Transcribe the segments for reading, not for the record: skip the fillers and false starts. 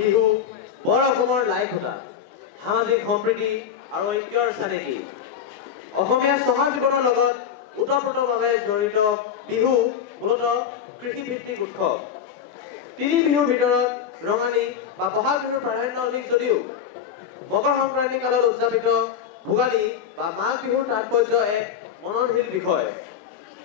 বিহু বৰ অসমৰ লাইফটা সামাজিক সম্প্ৰীতি আৰু ঐক্যৰ চানেকি অসমীয়া সমাজ জীৱনৰ লগত ওতঃপ্ৰোতভাৱে জড়িত বিহু মূলতঃ কৃষিভিত্তিক উৎসৱ তিনি বিহুৰ ভিতৰত ৰঙালী বা বহাগ বিহুৰ প্ৰাধান্য অধিক যদিও মকৰ সংক্ৰান্তি কালত উদযাপিত ভোগালী বা মাঘ বিহুৰ তাৎপৰ্য এক মননশীল বিষয়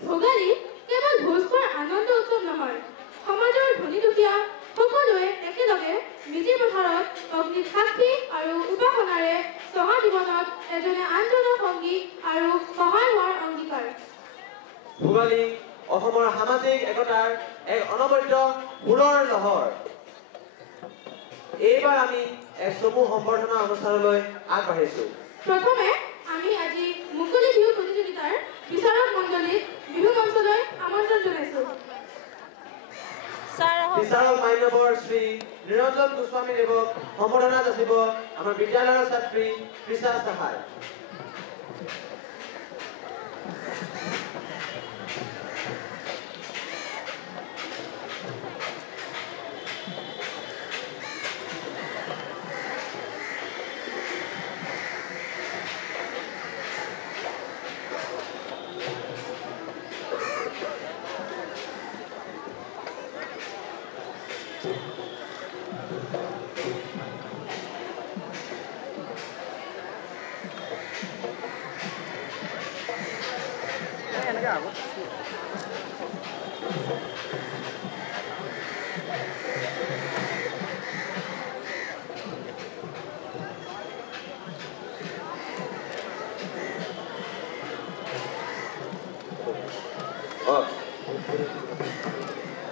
ভোগালী কেৱল ভোজ খোৱাৰ আনন্দ উৎসৱ নহয় সমাজৰ ধনী দুখীয়া সকলোৱে একেলগে মেজি পথাৰত অগ্নিত সাক্ষী আৰু উপাসনাৰে চহা জীৱনত এজনে আনজনৰ সংগী আৰু সহায় হোৱাৰ অংগীকাৰ ভোগালী অসমৰ সামাজিক একতাৰ এক অনবদ্য সুৰৰ লহৰ এইবাৰ আমি এক চমু সম্বৰ্ধনা অনুষ্ঠানলৈ আগবাঢ়িছো প্ৰথমে আমি আজি মুকলি বিহু প্ৰতিযোগিতাৰ বিচাৰক মণ্ডলীক বিহু মঞ্চলৈ আমন্ত্ৰণ জনাইছো বিচাৰক মান্যবৰ শ্ৰী নিৰঞ্জন গোস্বামী দেৱক সম্বৰ্ধনা যাচিব আমাৰ বিদ্যালয়ৰ ছাত্ৰী তৃষা সাহাই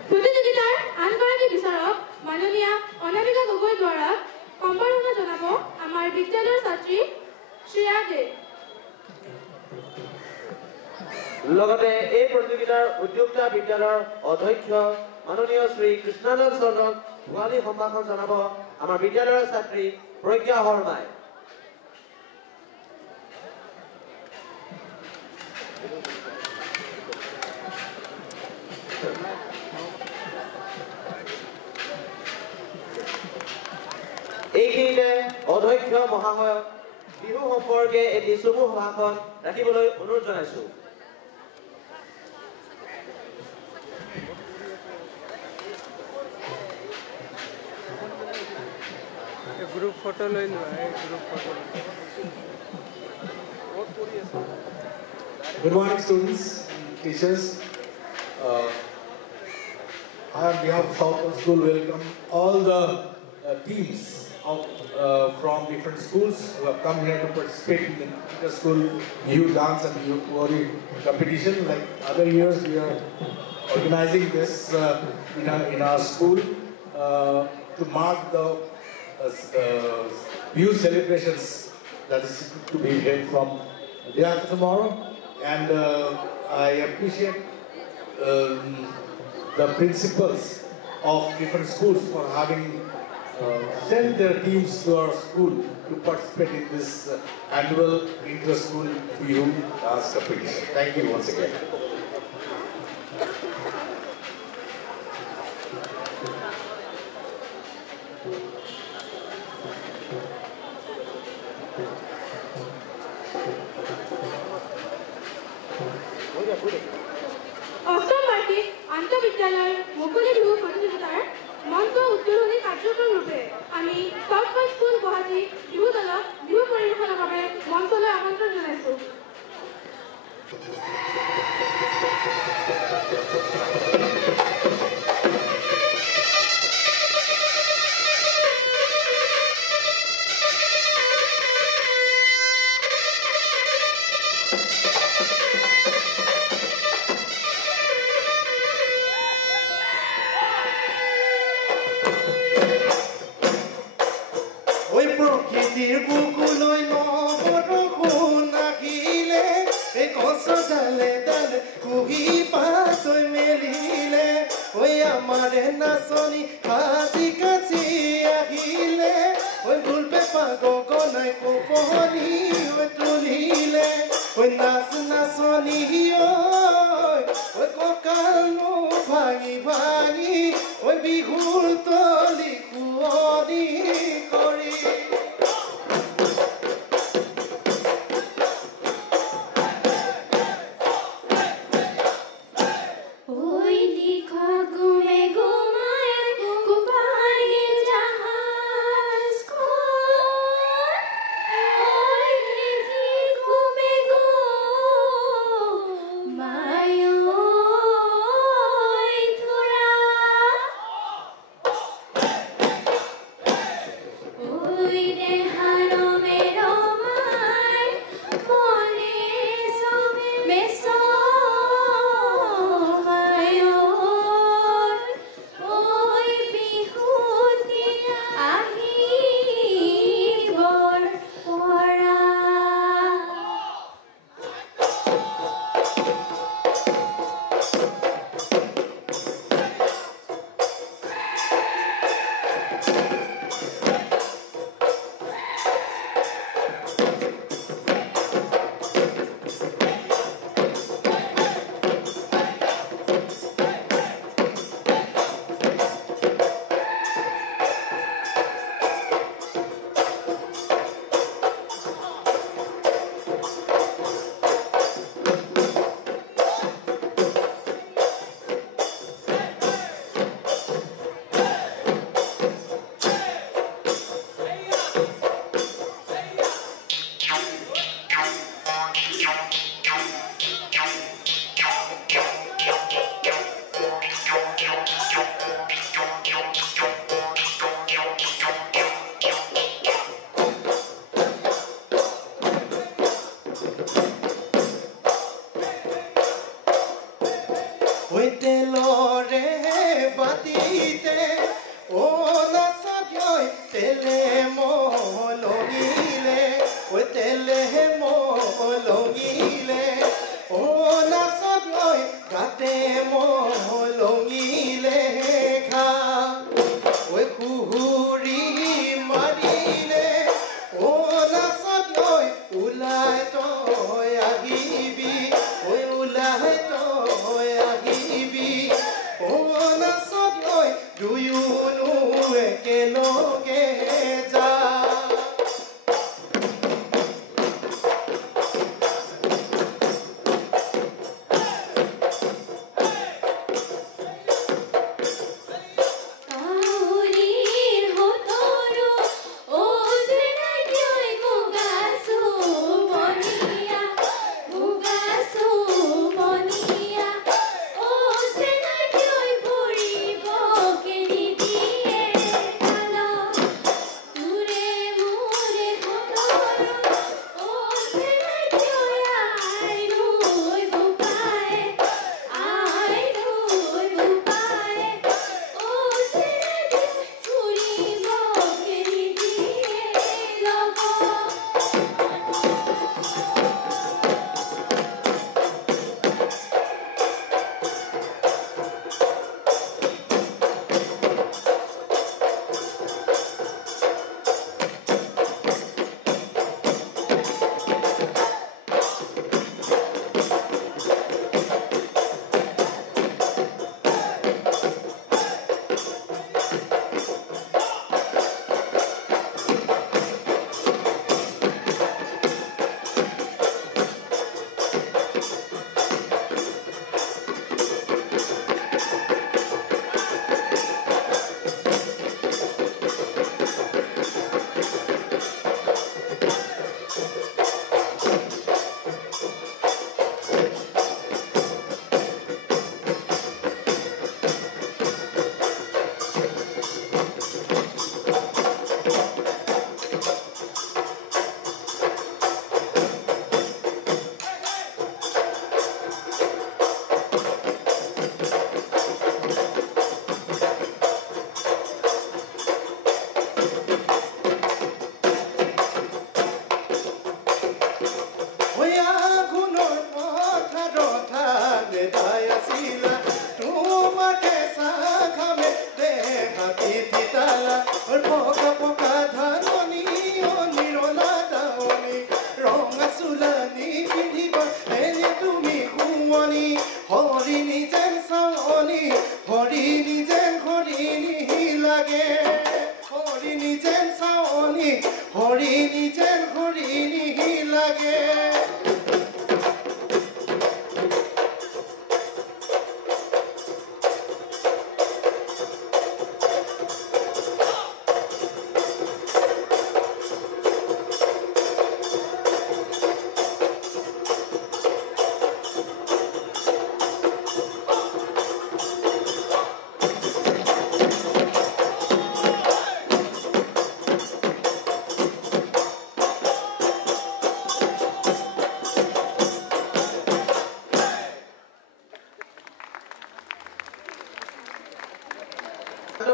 প্ৰতিযোগিতাৰ আনগৰাকী বিচাৰক মাননীয়া অনামিকা গগৈ দ্বাৰা সম্বৰ্ধনা জনাব আমাৰ বিদ্যালয়ৰ ছাত্ৰী শ্ৰেয়া দে লগতে এই প্ৰতিযোগিতাৰ উদ্যোক্তা বিদ্যালয়ৰ অধ্যক্ষ মাননীয় শ্ৰী কৃষ্ণানন্দ চৰণক ভোগালী সম্ভাষণ জনাব আমাৰ বিদ্যালয়ৰ ছাত্ৰী প্ৰজ্ঞা শৰ্মাই এইখিনিতে অধ্যক্ষ মহাশয়ক বিহু সম্পৰ্কে এটি চমু ভাষণ ৰাখিবলৈ অনুৰোধ জনাইছো ग्रुप फोटो ले लो group photo Good morning, students, teachers. I on behalf of Southern School welcome all the teams from different schools who have come here to participate in the inter-school youth dance and youth Kori competition. Like other years, we are organizing this in our school to mark the youth celebrations that is to be held from day after tomorrow. And I appreciate the principals of different schools for having sent their teams to our school to participate in this annual inter-school youth dance competition. Thank you once again. অষ্টম বাৰ্ষিক আন্তঃবিদ্যালয় মুকলি বিহু প্ৰতিযোগিতাৰ মঞ্চ উদ্বোধনী কাৰ্যক্ৰম ৰূপে আমি south school Guwahati Bihu দলক বিহু পৰিৱেশনৰ বাবে মঞ্চলৈ আমন্ত্ৰণ জনাইছো Oi bihur toli kuori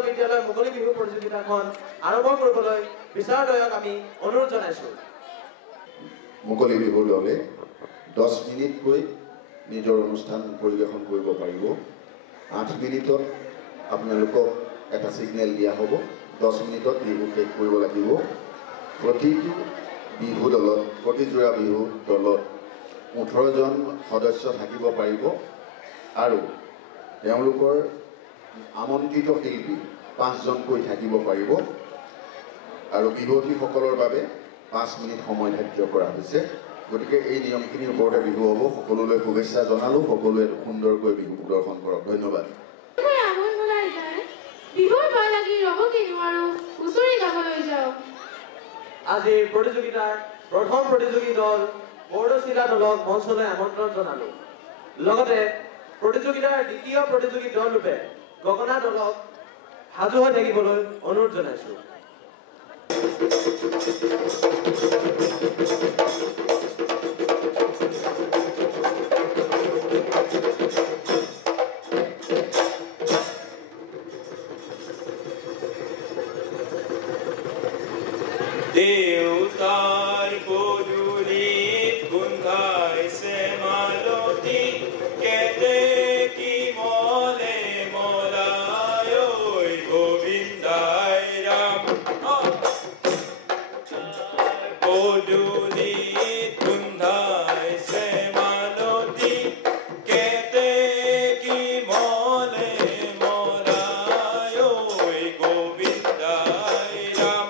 বিদ্যালয় মুকলি বিহু প্ৰতিযোগিতাখন আৰম্ভ কৰিবলৈ বিচাৰদয়ক আমি অনুৰোধ জনাইছোঁ। মুকলি বিহুৰ দলে 10 মিনিটকৈ নিজৰ অনুষ্ঠান পৰিৱেশন কৰিব পাৰিব। 8 মিনিটত আপোনালোকক এটা সিগনেল দিয়া হ'ব 10 মিনিটত বিহু শেষ কৰিব লাগিব প্ৰতিটো বিহু দলত প্ৰতিযোৰা বিহু দলত 18 জন সদস্য থাকিব পাৰিব আৰু তেওঁলোকৰ আমন্ত্ৰিত শিল্পী 5 জনকৈ থাকিব পাৰিব আৰু বিহুৱতীসকলৰ বাবে 5 মিনিট সময় ধাৰ্য কৰা হৈছে গতিকে এই নিয়মখিনিৰ ওপৰতে বিহু হ'ব সকলোলৈ শুভেচ্ছা জনালো সকলোৱে সুন্দৰকৈ বিহু প্ৰদৰ্শন কৰক ধন্যবাদ আজিৰ প্ৰতিযোগিতাৰ প্ৰথম প্ৰতিযোগী দল বৰদচিলা দলক মঞ্চলৈ আমন্ত্ৰণ জনালো লগতে প্ৰতিযোগিতাৰ দ্বিতীয় প্ৰতিযোগী দল ৰূপে গগনা দলক সাজু হৈ থাকিবলৈ অনুৰোধ জনাইছো দেউতার পদুলিত গুন্ধাইছে মালতী কেতে কি মলে মলায় ঐ গোবিন্দাই রাম পদুলিত গুন্ধাইছে মালতী কেতে কি মলে মলায় ঐ গোবিন্দাই রাম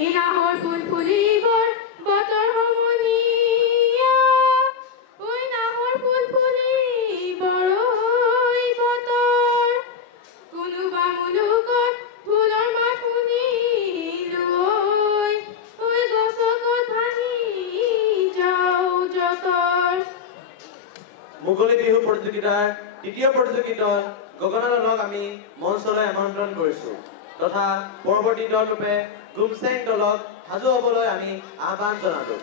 ইনাহৰ ফুল ফুলিবৰ বতৰ সমনীয়া ঐ নাহৰ ফুল ফুলিবৰ ঐ বতৰ কোনোবা মুলুকত ফুলৰ মাত শুনিলো ঐ গছকত ভাঙি যাওঁ যতৰ মুকলি বিহু প্ৰতিযোগিতাৰ দ্বিতীয় প্ৰতিযোগিতাত গগনা দলক আমি মঞ্চলৈ আমন্ত্ৰণ কৰিছোঁ তথা পৰৱৰ্তী দলৰূপে গুমচেং দলক সাজু হ'বলৈ আমি আহ্বান জনালোঁ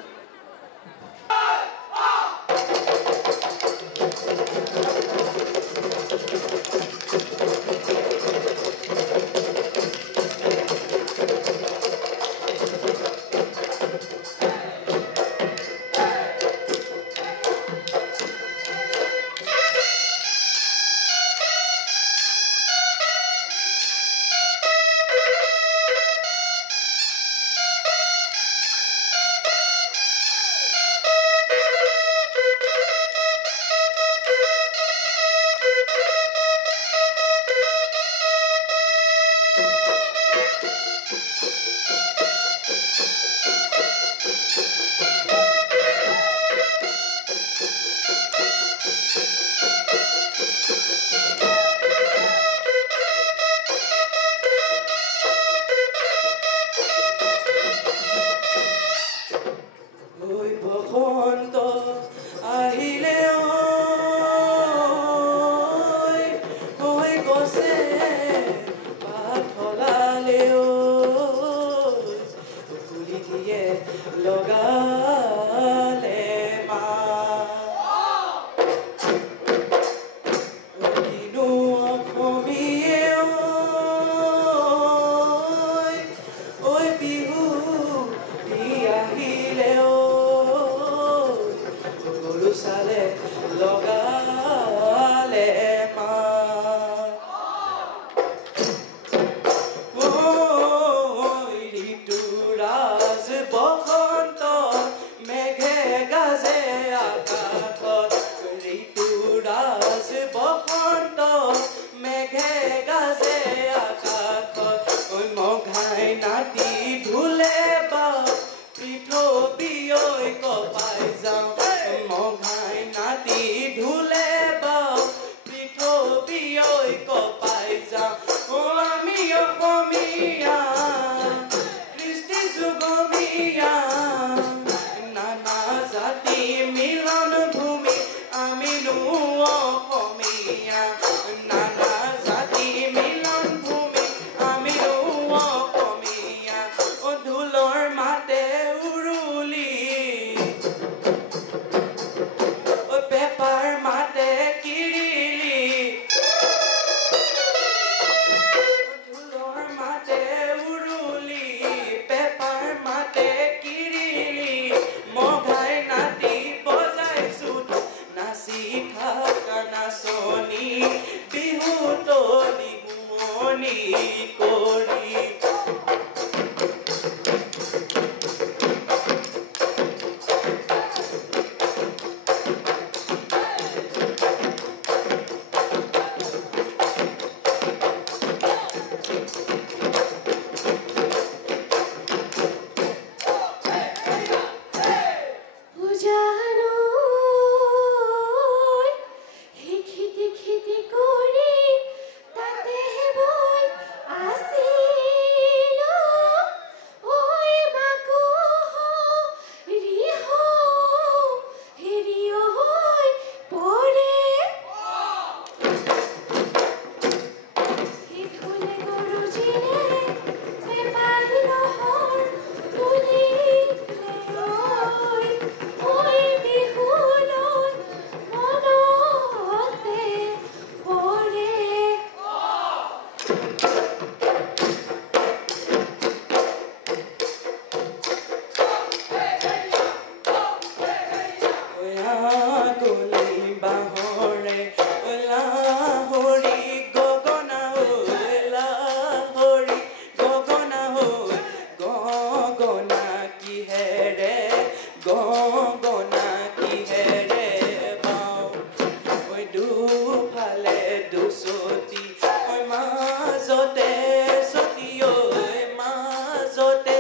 মাজতে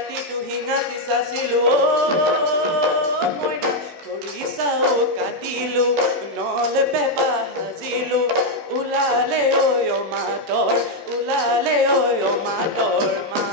ৰাতিটো হিঙাতি চাচিলো মইনা খৰিচাও কাটিলো নলে পেপা সাজিলো ওলালে ঐ মাতৰ ওলালে ঐ মাতৰ মাত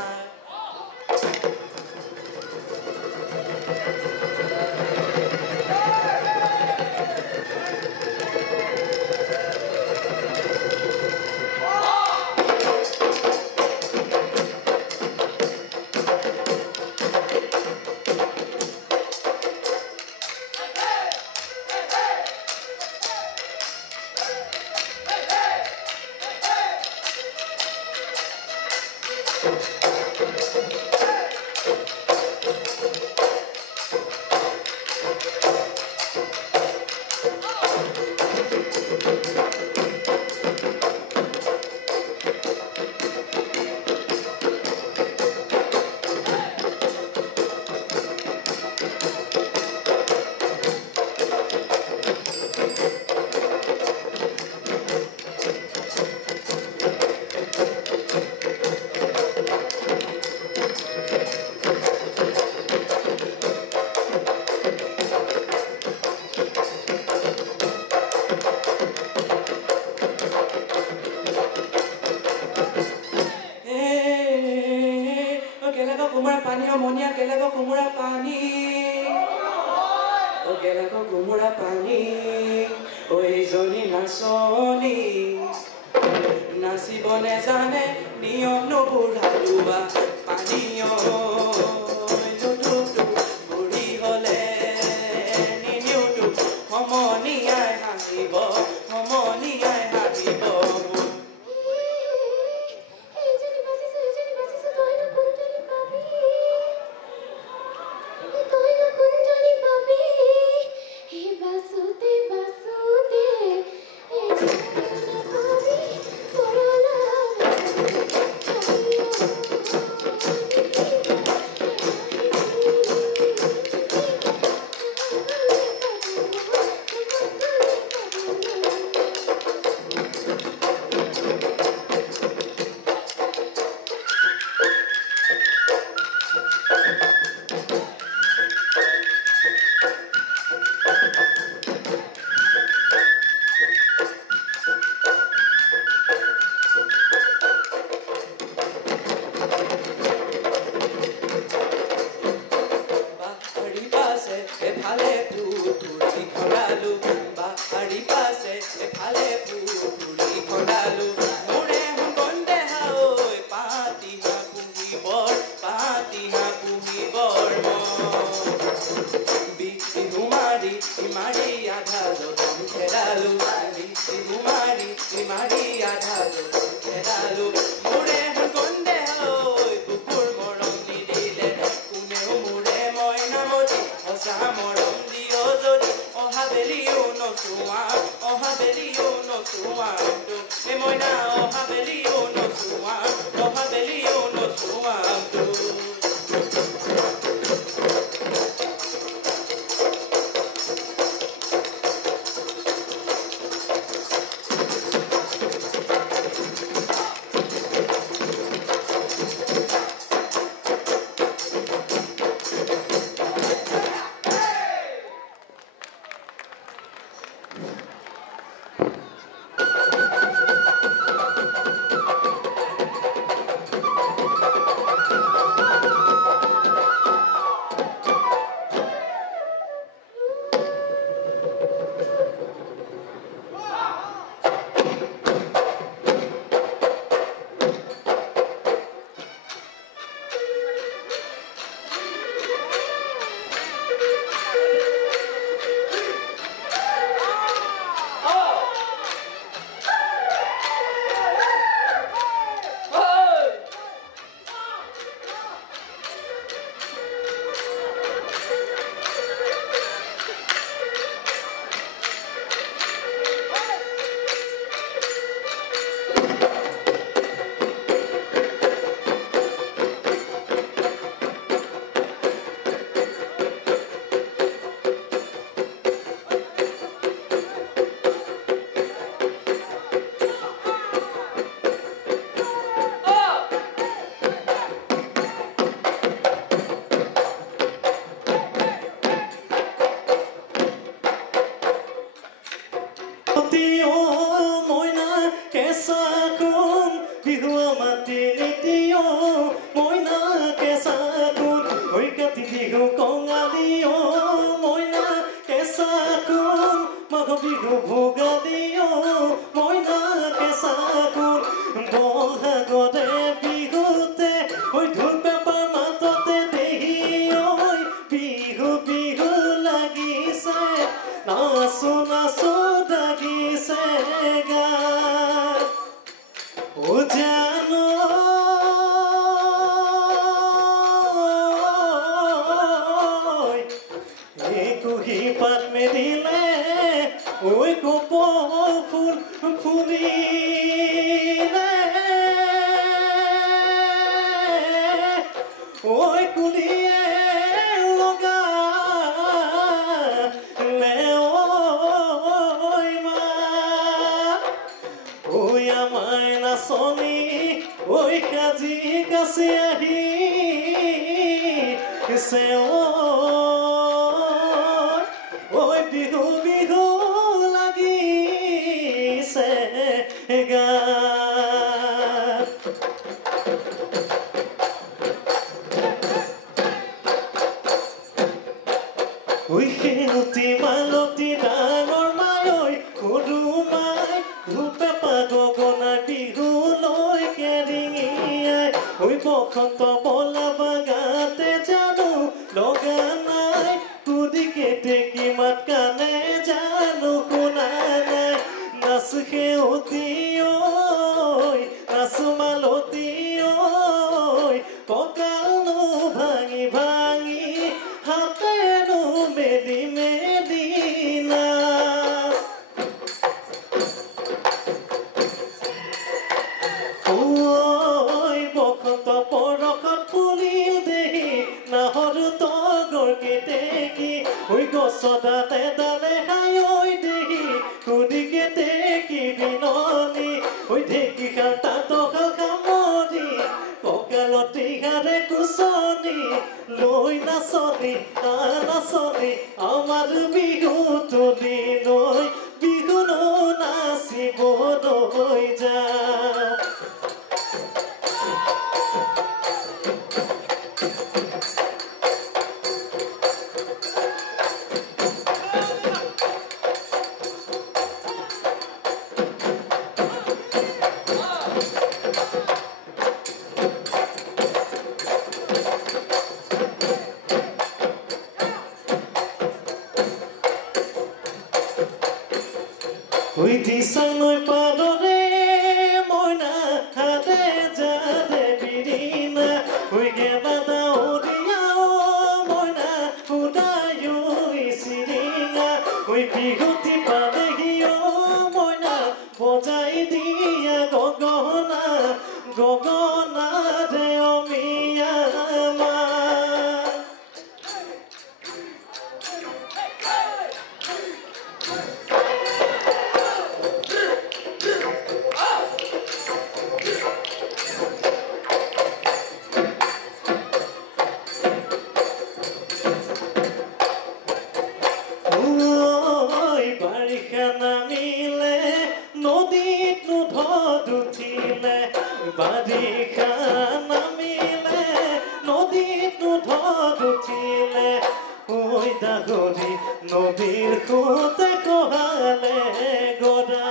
ঐ কপৌ ফুল ফুলিলে ঐ কুলিয়ে লগালে ঐ মা ঐ আমায় নাচনী ঐ সাজি কাছে আহি ঐ বিহু বিহু লাগিছে গাত ঐ সেউতি মালতী ডাঙৰ মালৈ সৰু মাই ধূপেপা গগনাই বিহু লৈ কেৰিঙিয়াই ঐ বসন্ত বলা বাগাতে জানো লগা নাই কুদি কেতেকী মাত কানে জানো শুনা নাই নাচ সেউতি ঐ নাচ মালতী ঐ কঁকালনো ভাঙি ভাঙি হাতেনো মেলি মেলি নাচ ঐ বসন্ত পৰশত ফুলিল দেহি নাহৰ তগৰ কেতেকী ঐ গছত ডালে ডালে হাই ঐ দেহি কুদি কেতেকী বিননি ঐ ঢেঁকী খাল তাঁত শাল সামৰি কঁকালতে হাৰে কুচনি লৈ নাচনি নাচনি আমাৰ বিহু তুলি লৈ বিহু নাচিবলৈ যাওঁ ঐ দিচানৈ পাদৰে মইনা হাতে যাতে বিৰিণা ঐ গেলা ডাৱৰীয়া মইনা সুদায় চিৰিঙা ঐ বিহুতি পালেহি মইনা বজাই দিয়া গগনা গগনা ৰে অমিয়া মা বাৰিষা নামিলে নদীত ঢল উঠিলে বাৰিষা নামিলে নদীত ঢল উঠিলে ঐ দাগৰি নদীৰ সোঁতে কহালে গৰা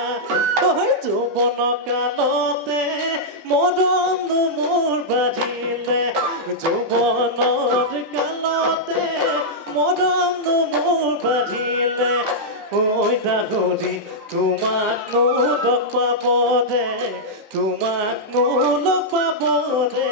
ঐ যৌৱন কালতে মৰম মোৰ বাঢ়িলে যৌৱনৰ কালতে মৰম মোৰ বাঢ়িলে ঐ দাগৰি তোমাক লগ পাব দে তোমাক লগ পাব দে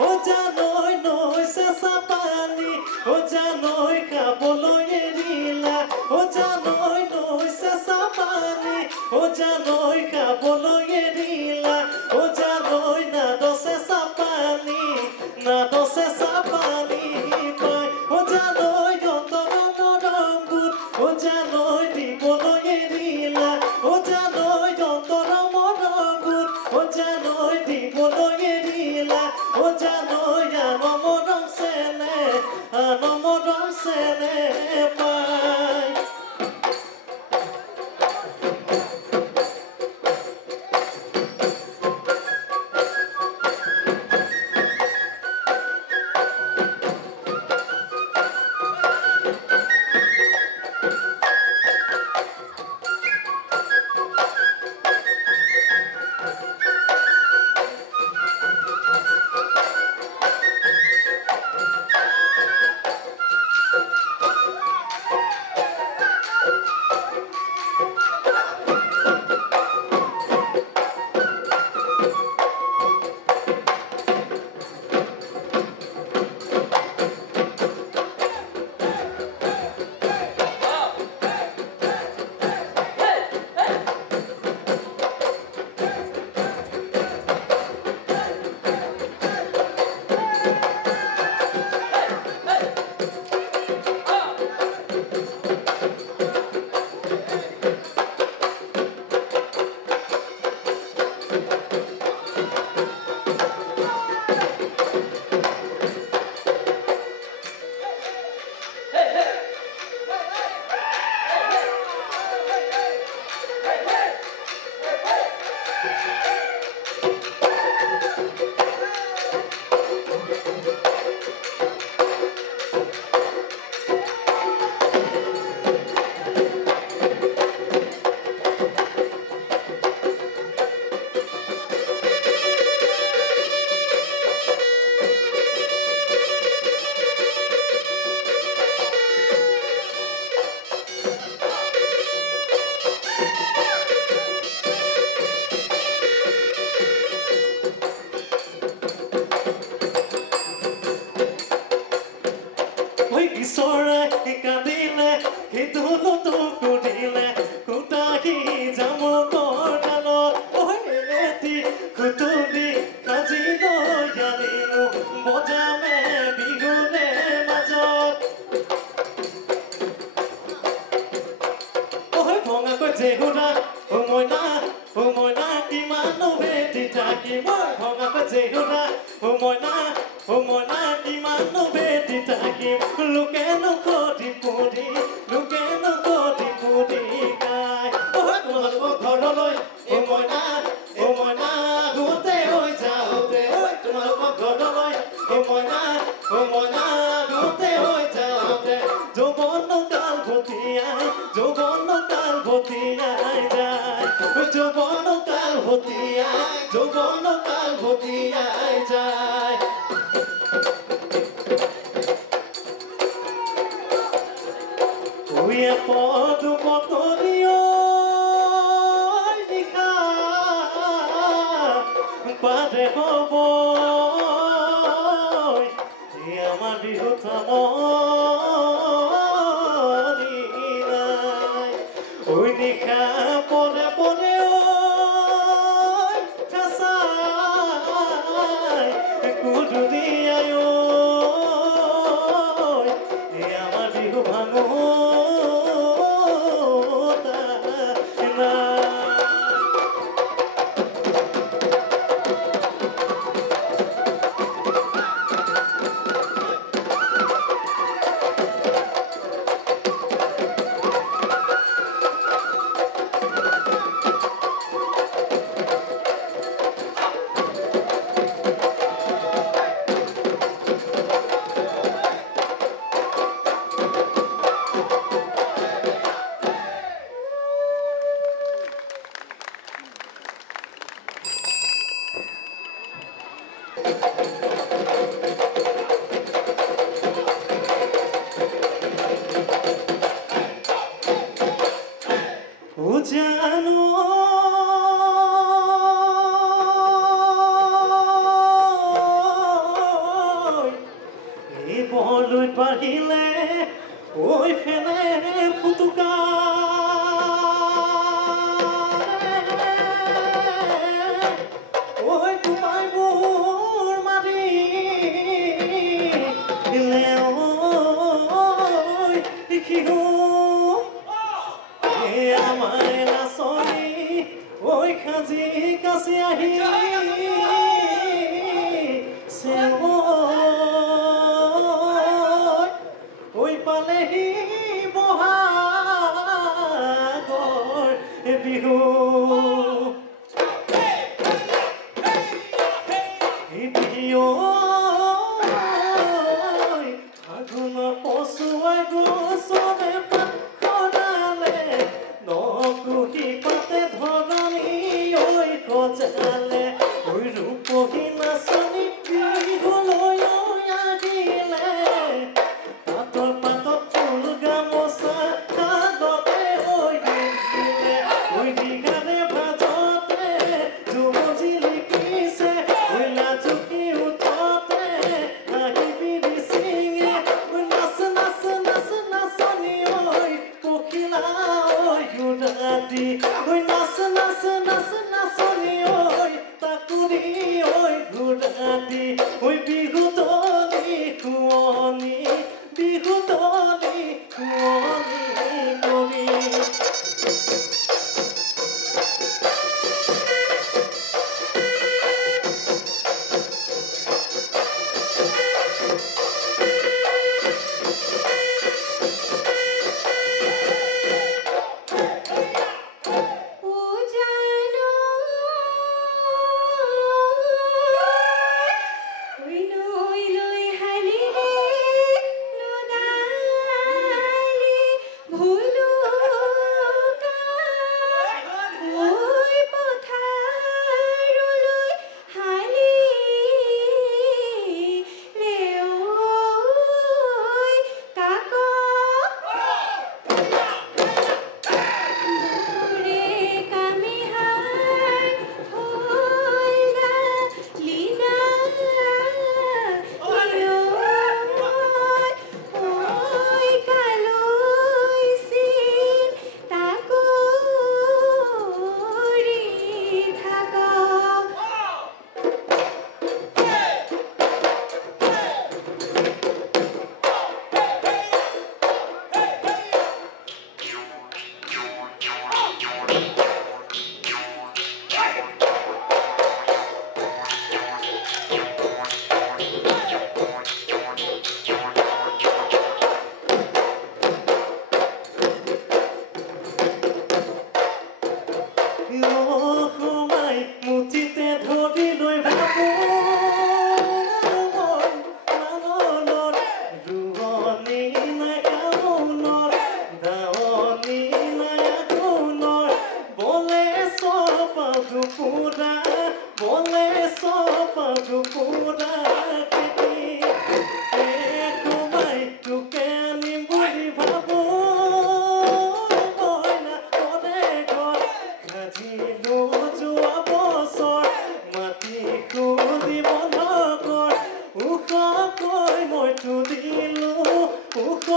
ঐ জানৈ নৈ চেঁচা পানী ঐ জানৈ খাবলৈ এৰিলা ঐ জানৈ নৈ চেঁচা পানী ঐ জানৈ খাবলৈ এৰিলা ঐ জানৈ নাদ চেঁচা পানী নাদ চেঁচা পানী পাই ঐ জানৈ অন্তৰ মৰমবোৰ ঐ জানৈ দিবলৈ এৰিলা ঐ জানৈ অন্তৰ মৰমবোৰ ঐ জানৈ দিবলৈ এৰিলা ঐ জানৈ আন মৰম চেনে পাই ঈশ্বৰে কান্দিলে সেইটো তোকো দিলে কোটাহি যাম কৰ্ডালত এটি খুতুলি কাজি জানিলো বজামে বিহুৰে মাজত ভঙাকৈ জেহুৰা মইনা কিমান বেটি থাকি মই ভঙাকৈ জেহুৰা মইনা কিমান বেটি থাকি লোকে নকৰি পুৰি গাই তোমালোকৰ ঘৰলৈ মইনা গোতে হৈ যাওঁতে তোমালোকৰ ঘৰলৈ মইনা গোতে হৈ যাওঁতে যৌৱন কাল ভটিয়াই যায় যৌৱন কাল ভটিয়াই যায় পদু পতৰিও নিশা পাৰে হ'ব আমাৰ বিহু থামনি নাই ঐ নিশা পৰে ঠেচাই কুদুৰিয়াই আমাৰ বিহু ভাঙো বাঢ়িলে ঐ ফেনে ফুটুকা ঐ তোমাই মোৰ মাৰি দিলে দেখিও আমাৰ নাচনি ঐ সাজি কাছি আহি পালেহি বহাগৰ বিহু ফাগুনৰ পচুৱাই গছৰে পাত সৰালে নকুহি পাতে ধৰণী ঐ সজালে ঐ ৰূপহী নাচনী বিহুলৈ আহিলে পাতত ফুল গামোচা কাগতে হৈ দিলে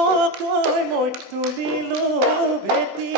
নকৈ মই তুলিলো ভেটি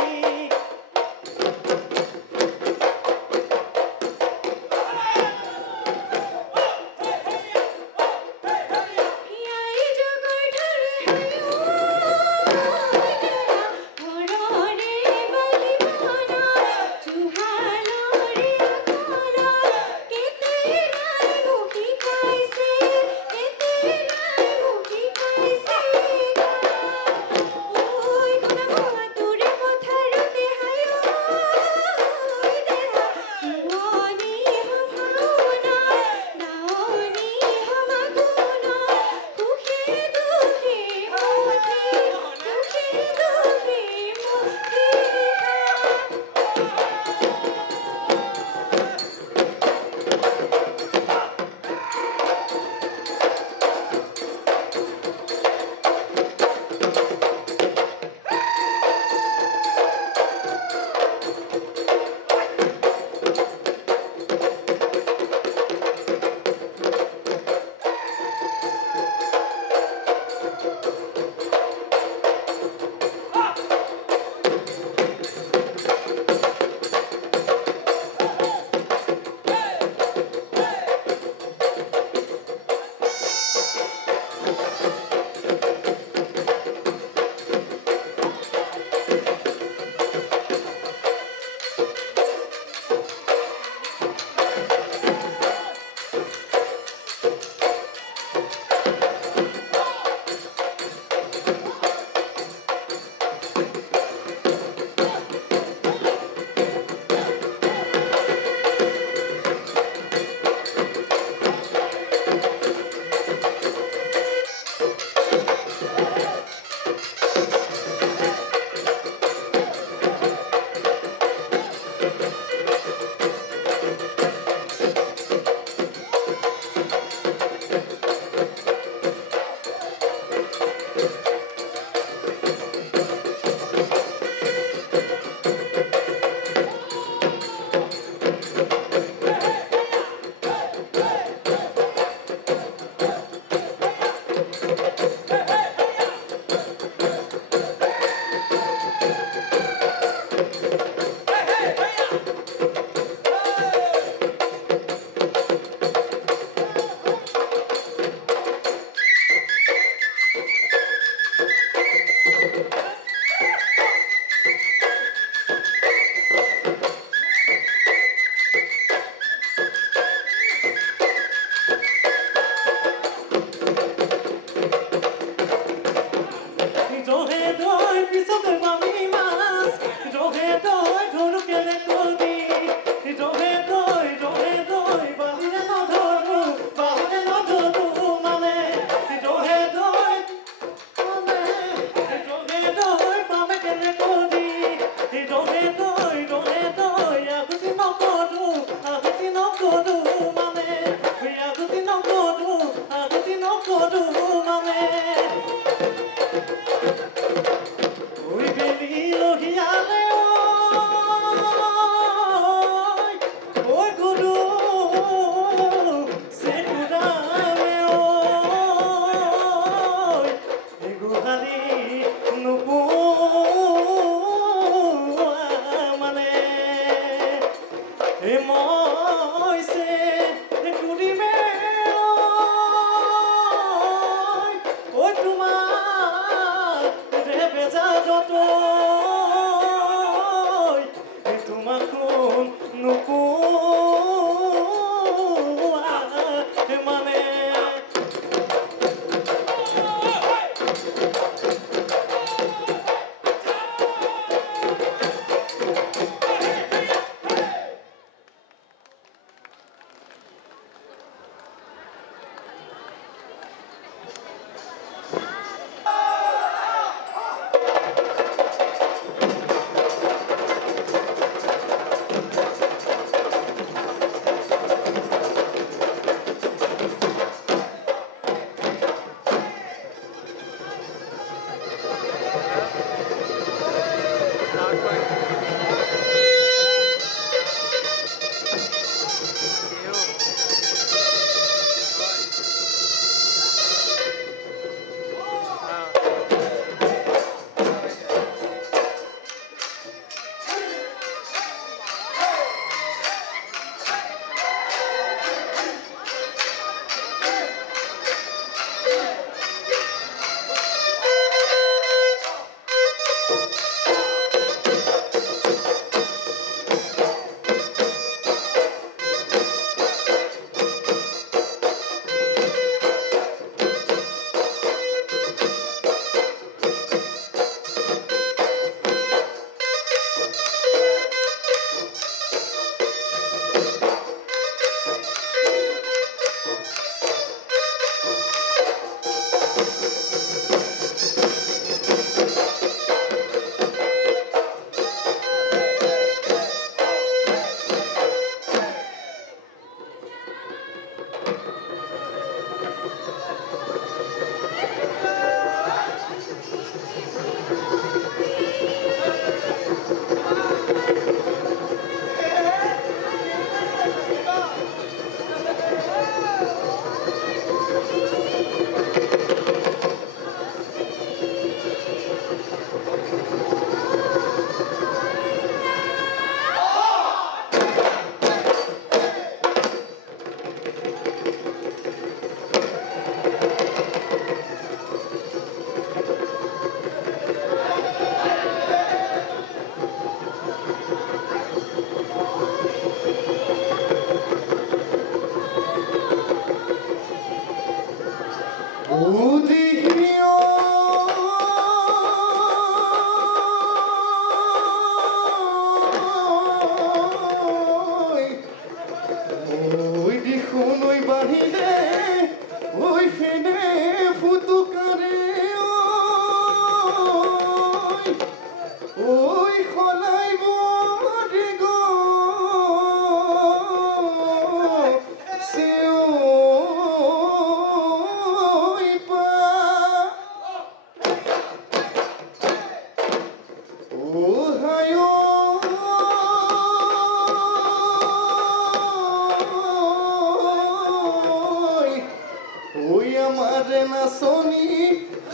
নাচনী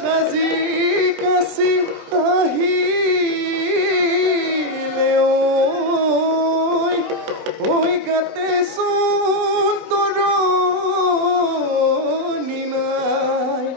সাজি কাচি আহিলে ঐ গাতে চোন তৰণি নাই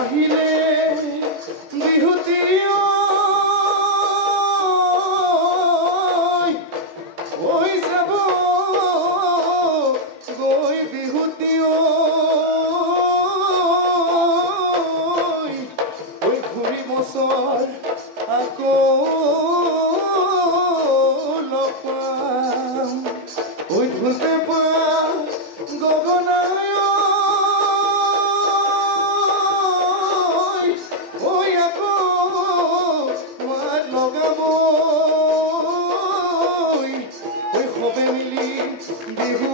আহিলে বিহুতি ঐ যাব গৈ বিহুতি ঐ ঘূৰি বছৰ আকৌ লগ পাম ঐ ঢোলতে পাম গগনায় ঐ আকৌ মাত লগাব ঐ সবে মিলি বিহু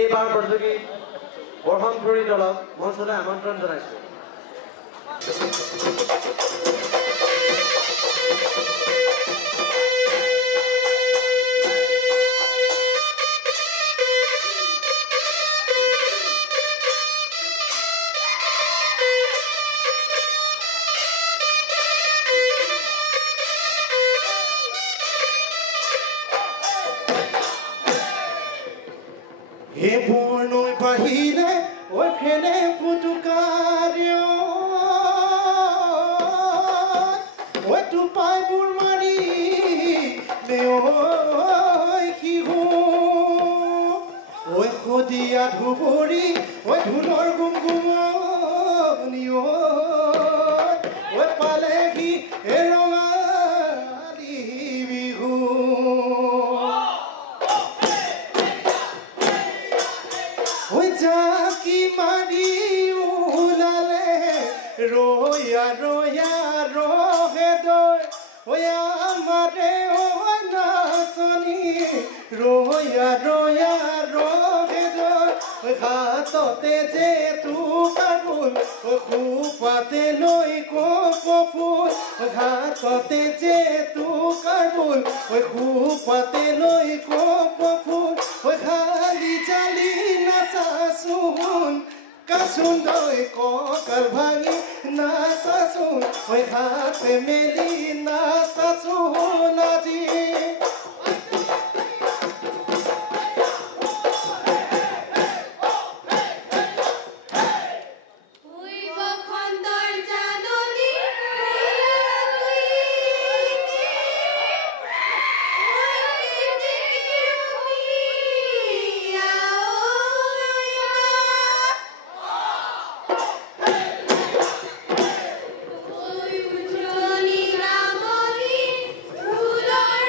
এইবাৰ প্ৰতিযোগী বৰহমপুৰী দলক মঞ্চলৈ আমন্ত্ৰণ জনাইছো। হে বৰ্ণই বাহিৰে ঐ ফেনে পুতুকাৰ্য ঐ টোপাইবোৰ মাৰি দেঐ শিহু ঐ সদিয়া ধুবুৰী ঐ ঢোলৰ গুমগুমনি ঐ পালেহি হে ৰঙালী বিহু জাকি মাৰি ওলালে ৰয়া ৰয়া ৰহে দয় ঐ আমাৰে ঐ নাচনী ৰয়া ৰয়া ৰহে দয় ঐ হাততে যে তোকাৰবোল ঐ খোপাতে লৈ কপ ফুল হাততে যে তোকাৰবোল ঐ খোপাতে লৈ কপ ফুল ঐ খালি জালি নাচাচোন কাচোন দৈ কঁকাল ভাঙি নাচাচোন ঐ হাতে মেলি নাচাচোন আজি Ramoni, Fular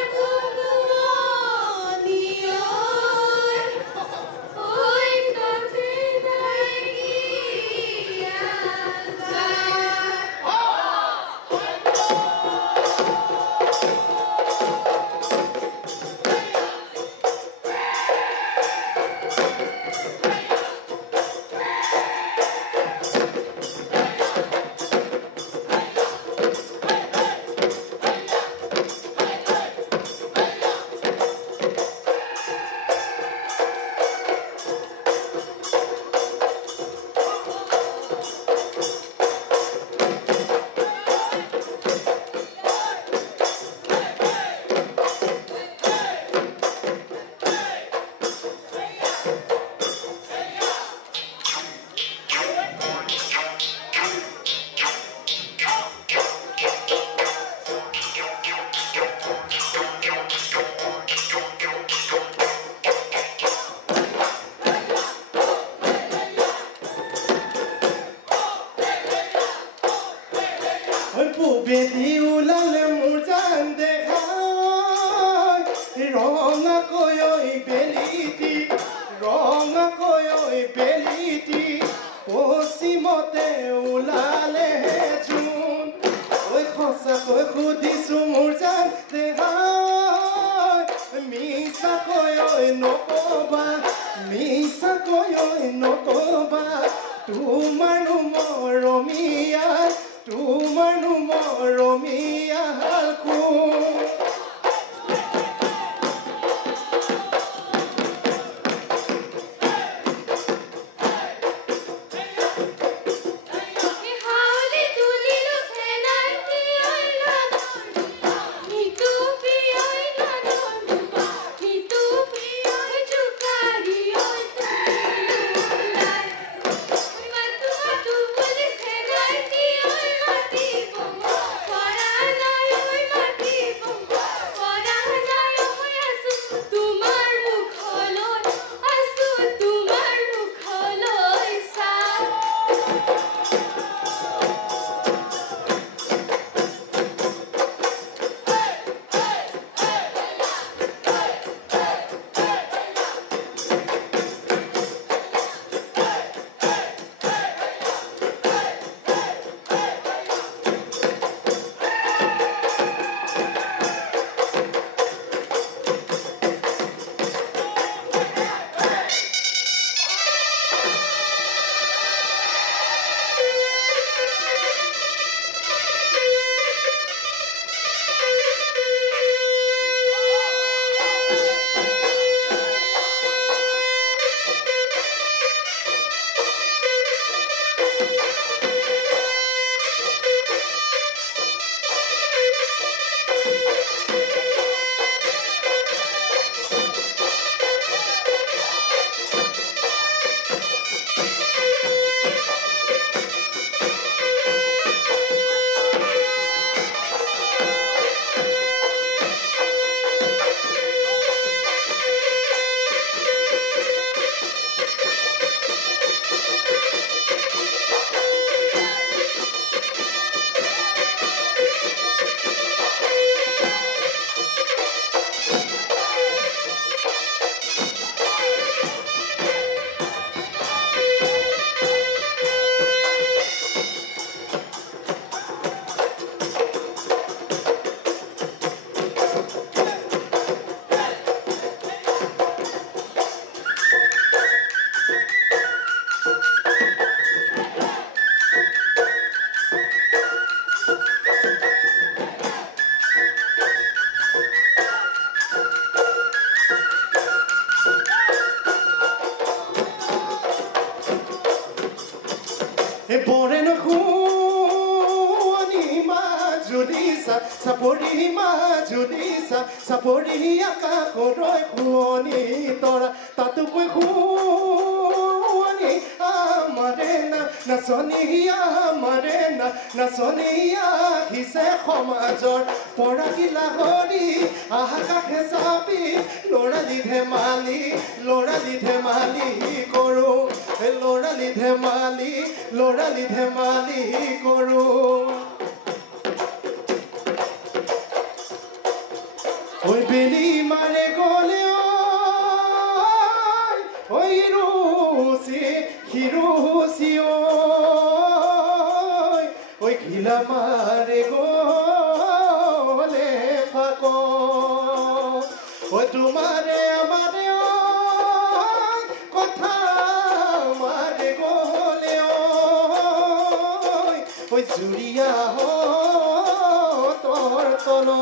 পুবেদি ওলালে মোৰ জান দেখাই ৰঙাকৈ ঐ বেলিটি ৰঙাকৈ ঐ বেলিটি পশ্চিমতে ওলালে জোন ঐ সঁচাকৈ সুধিছো মোৰ জান দেখাই মিছাকৈ ঐ নকবা মিছাকৈ ঐ নকবা তোমাৰ মৰমীয়া তোমাৰ মৰমীয়া কোন Sapori majudisa, sapori akakoroi kuoni tora, tatu koi kuoni amarena, nasoni amarena, nasoni ahise khomajor, pora kila hori, ahaka hesabi, lora lidhe mali koro, lora lidhe mali koro. Oi beli mare gole oi rusi hirusi oi khila mare gole phako oi tumare amare kotha mare gole oi juriya ho tor tolo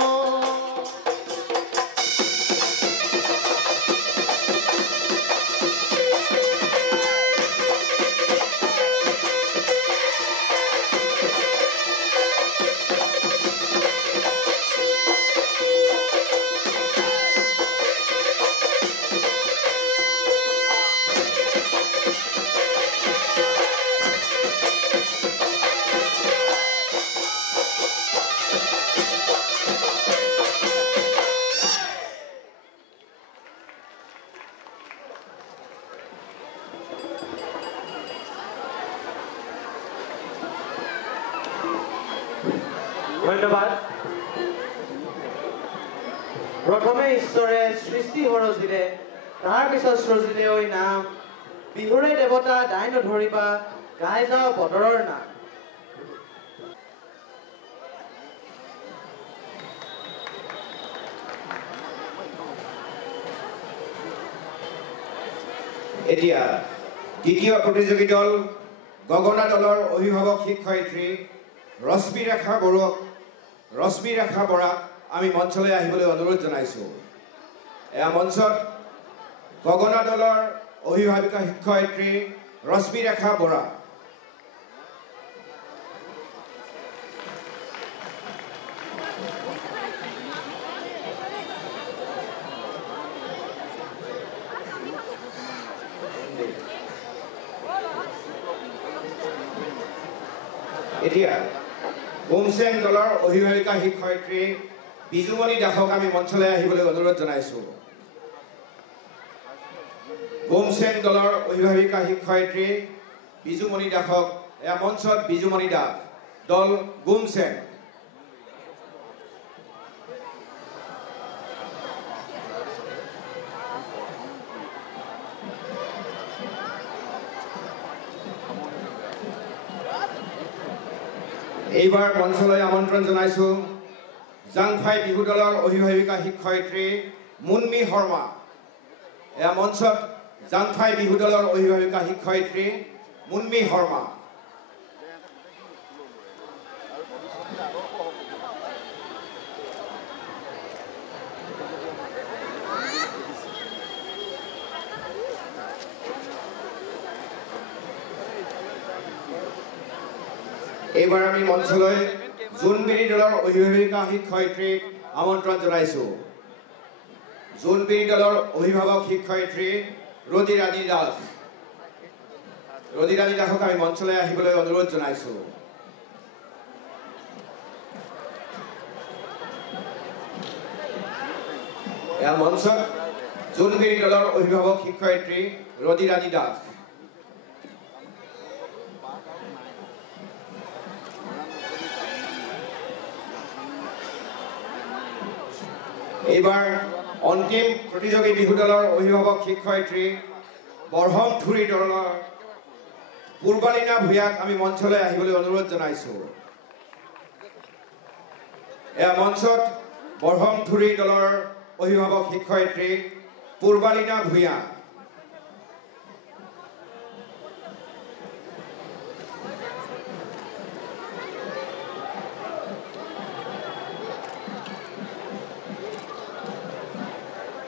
ধন্যবাদ প্ৰথমে ঈশ্বৰে সৃষ্টি সৰজিলে তাৰ পিছত সৰজিলে ঐ নাম বিহুৰে দেৱতা দাই নধৰিবা গাই যাওঁ বতৰৰ নাম এতিয়া দ্বিতীয় প্ৰতিযোগী দল গগনা দলৰ অভিভাৱক শিক্ষয়িত্ৰী ৰশ্মি ৰেখা বৰাক আমি মঞ্চলৈ আহিবলৈ অনুৰোধ জনাইছোঁ এয়া মঞ্চত গগনা দলৰ অভিভাৱিকা শিক্ষয়িত্ৰী ৰশ্মি ৰেখা বৰা এতিয়া গোমচেং দলৰ অভিভাৱিকা শিক্ষয়িত্ৰী বিজুমণি দাসক আমি মঞ্চলৈ আহিবলৈ অনুৰোধ জনাইছোঁ গোমচেং দলৰ অভিভাৱিকা শিক্ষয়িত্ৰী বিজুমণি দাসক এয়া মঞ্চত বিজুমণি দাস দল গোমচেং এইবাৰ মঞ্চলৈ আমন্ত্ৰণ জনাইছোঁ জাংফাই বিহু দলৰ অভিভাৱিকা শিক্ষয়িত্ৰী মুনমি শৰ্মা এয়া মঞ্চত জাংফাই বিহু দলৰ অভিভাৱিকা শিক্ষয়িত্ৰী মুনমি শৰ্মা এইবাৰ আমি মঞ্চলৈ জোনবিৰি দলৰ অভিভাৱিকা শিক্ষয়িত্ৰীক আমন্ত্ৰণ জনাইছোঁ জোনবিৰি দলৰ অভিভাৱক শিক্ষয়িত্ৰী ৰদিৰাণী দাসক আমি মঞ্চলৈ আহিবলৈ অনুৰোধ জনাইছোঁ এয়া মঞ্চত জোনবিৰি দলৰ অভিভাৱক শিক্ষয়িত্ৰী ৰদিৰাণী দাস এইবাৰ অন্তিম প্ৰতিযোগী বিহু দলৰ অভিভাৱক শিক্ষয়িত্ৰী বৰহমথুৰি দলৰ পূৰ্বালীনা ভূঞাক আমি মঞ্চলৈ আহিবলৈ অনুৰোধ জনাইছোঁ এয়া মঞ্চত বৰহমথুৰি দলৰ অভিভাৱক শিক্ষয়িত্ৰী পূৰ্বালীনা ভূঞা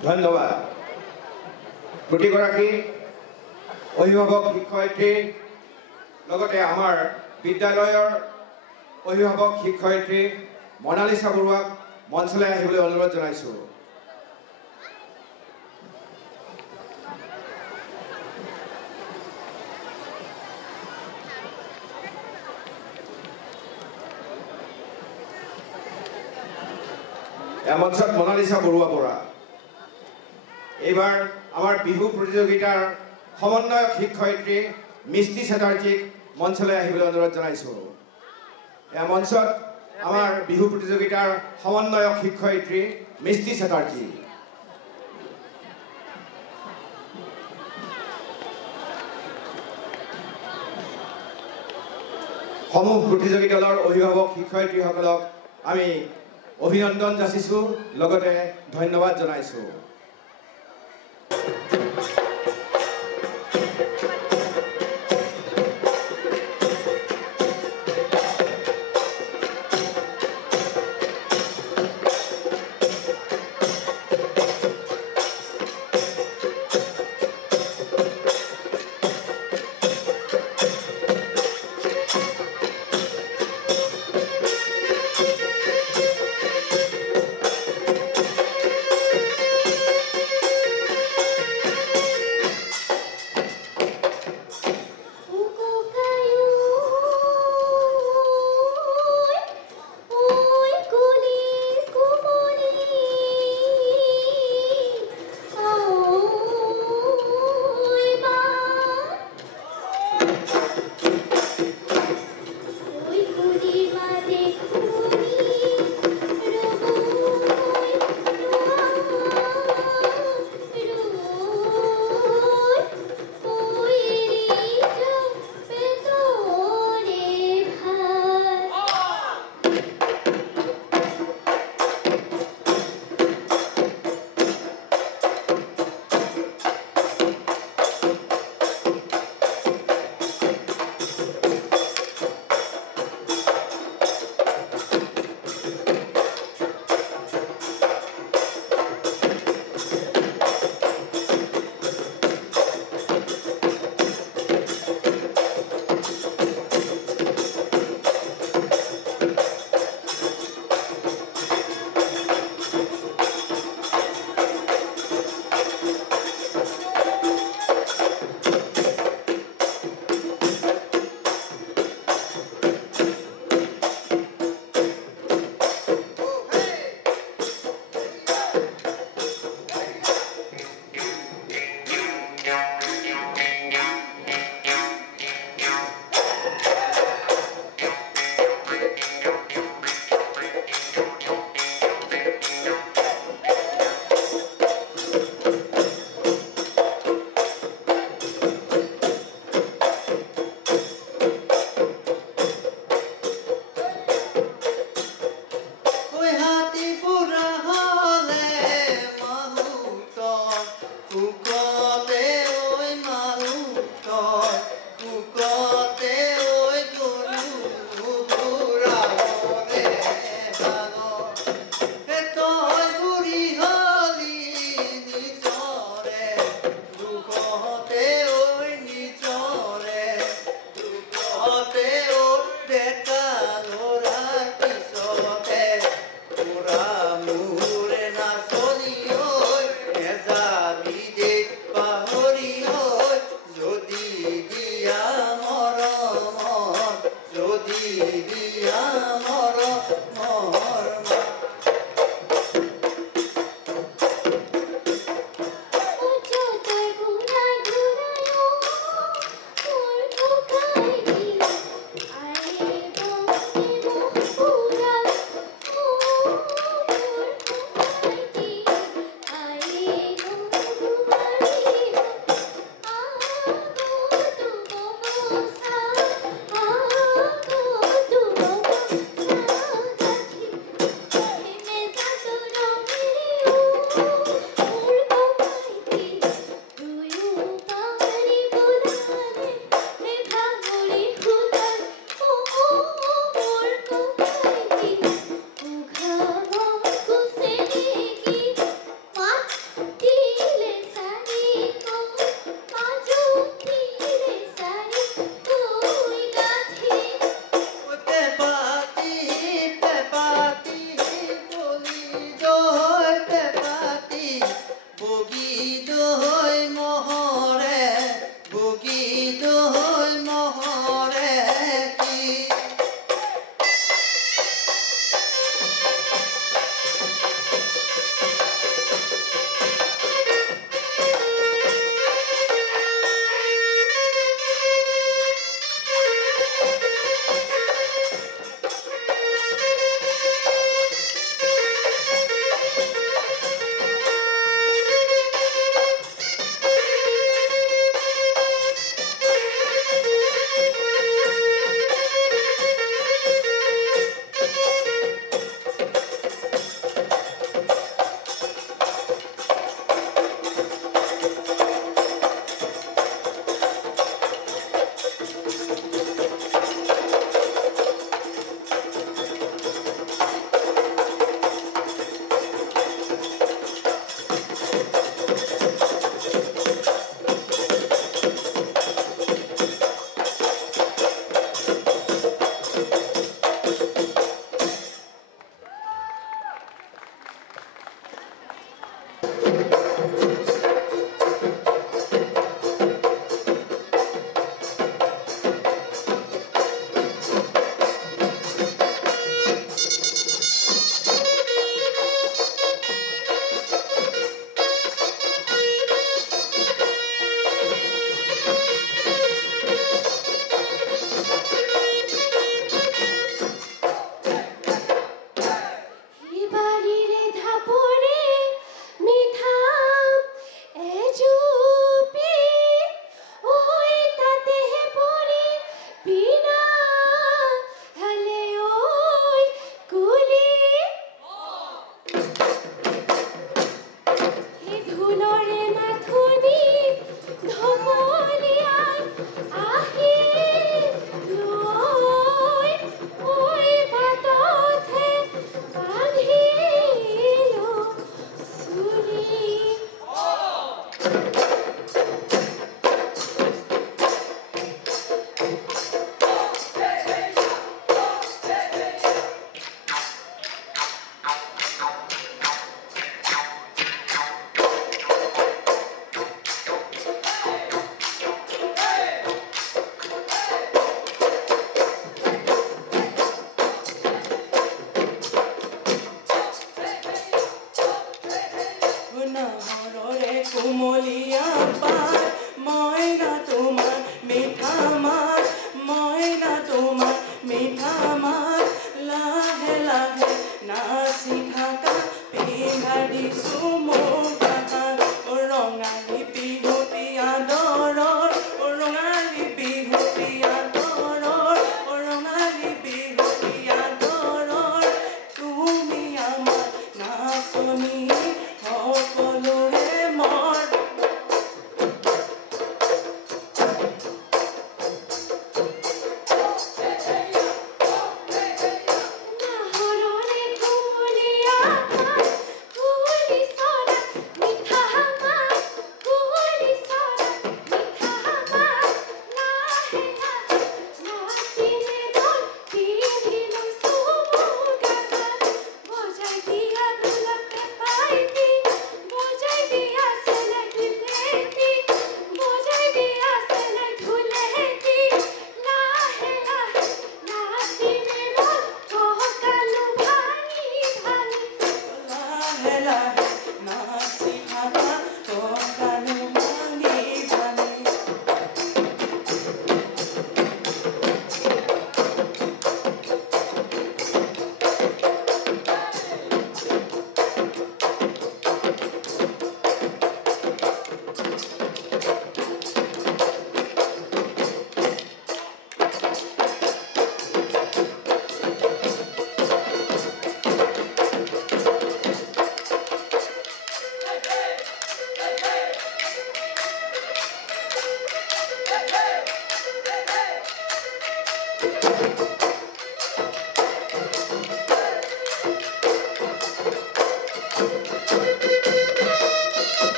ধন্যবাদ প্ৰতিগৰাকী অভিভাৱক শিক্ষয়িত্ৰী লগতে আমাৰ বিদ্যালয়ৰ অভিভাৱক শিক্ষয়িত্ৰী মনালিছা বৰুৱাক মঞ্চলৈ আহিবলৈ অনুৰোধ জনাইছোঁ এয়া মঞ্চত মনালিছা বৰুৱা পৰা এইবাৰ আমাৰ বিহু প্ৰতিযোগিতাৰ সমন্বয়ক শিক্ষয়িত্ৰী মিষ্টি চেটাৰ্জীক মঞ্চলৈ আহিবলৈ অনুৰোধ জনাইছোঁ এয়া মঞ্চত আমাৰ বিহু প্ৰতিযোগিতাৰ সমন্বয়ক শিক্ষয়িত্ৰী মিষ্টি চেটাৰ্জী সমূহ প্ৰতিযোগী দলৰ অভিভাৱক শিক্ষয়িত্ৰীসকলক আমি অভিনন্দন যাচিছোঁ লগতে ধন্যবাদ জনাইছোঁ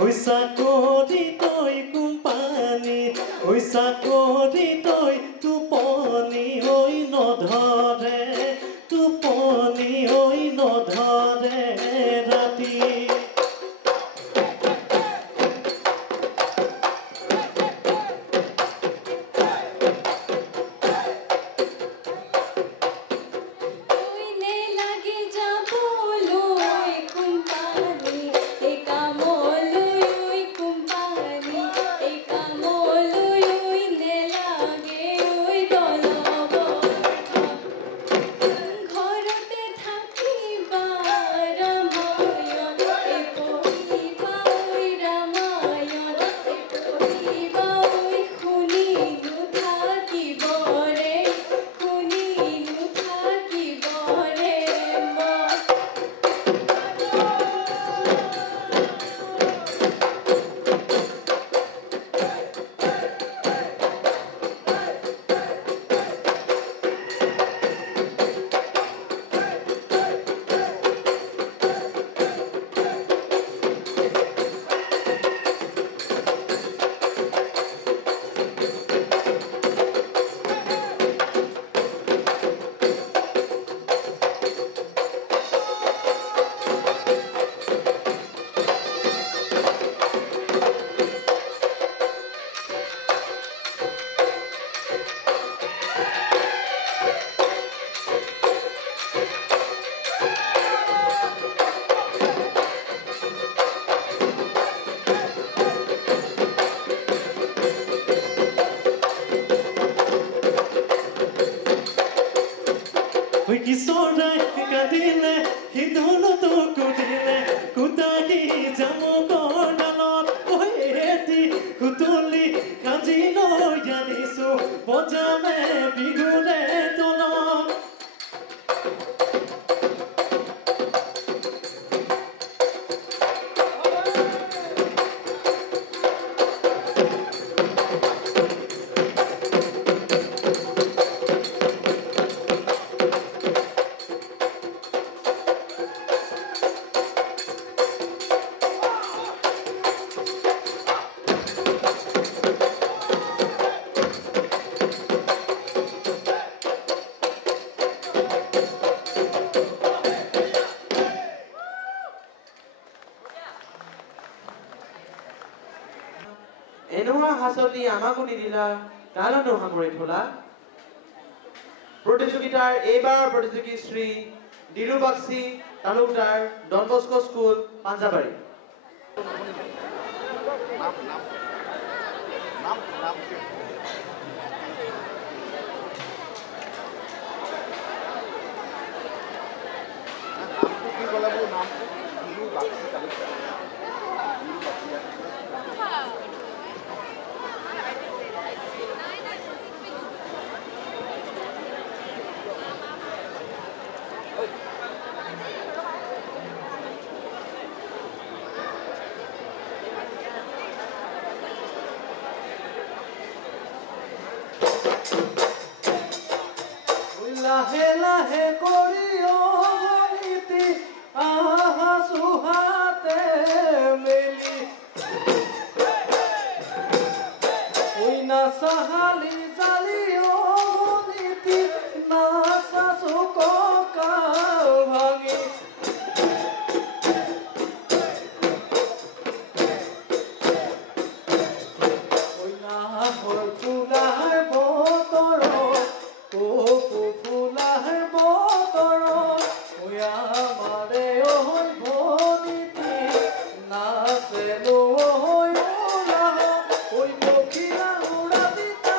Oi চাকৰি তই কোম্পানী ঐ চাকৰি তই টোপনি ঐ নধৰে টোপনি ঐ নধৰে ৰাতি কিশোৰাই কাঁদিলে সিধনতো কুটিলে কুটাকি জামুকৰ ডালত এটি কুটুলি কাজি লৈ আনিছো বজামে বিহুৰে তলত এনেকুৱা হাসতি আমাকো নিদিলা কালনো সামৰি থলা প্ৰতিযোগিতাৰ এইবাৰ প্ৰতিযোগী Shri Dilu Baksi Talukdar Don Bosco school Panjabari লাহে লাহে কৰিও নীতি আহা সুহাতে মেলি ওই না সাহালি জালিও নীতি না সাসুক ভাঙি ওই না হল ফুলার বতর নাচে নো ওই ওই পক্ষীরা উড়া দিতা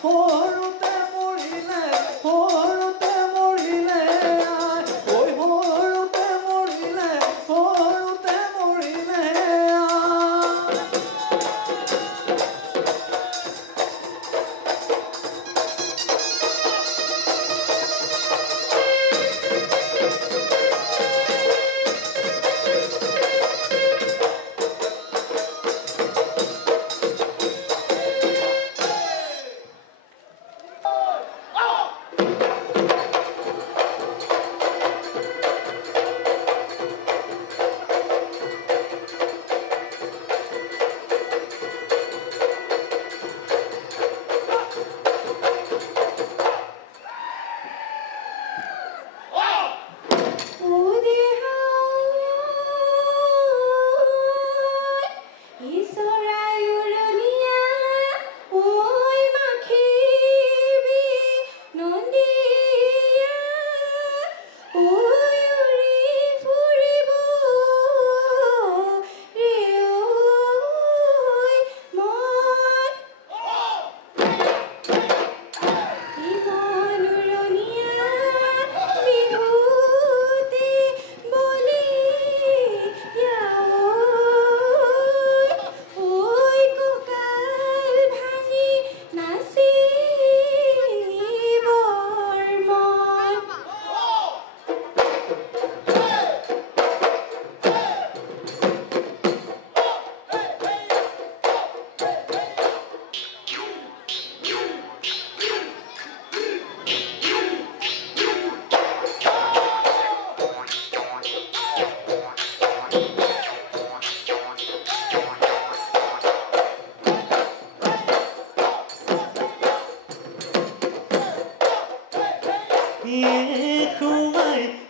সৰুতে মৰিলে সৰুতে মৰিলে ঐ সৰুতে মৰিলে সৰুতে মৰিলে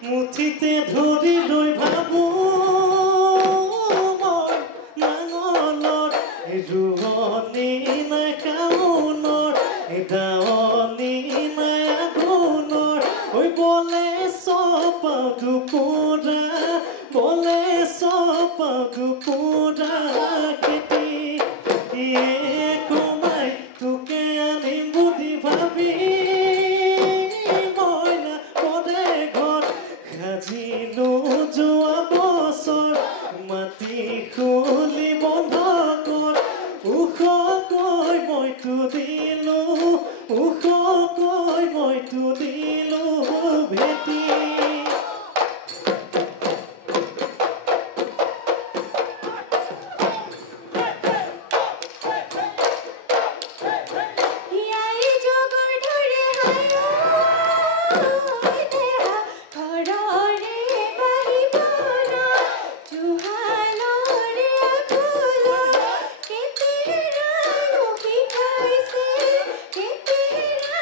মুঠিতে ধৰি লৈ ভাবো মই নাঙলত ৰোৱনী নাই কাউনৰ দাৱনী নাই আঘোণৰ ঐ বলে চপাও দুপৰা বলে চপাও দুপৰা খেতি সোমাই তোকে আনিম বুলি ভাবি যোৱা বছৰ মাটি খুলি বন্ধ কৰ ওখকৈ মইতো দিলো ওখকৈ মইতো দিলো ভেটি Get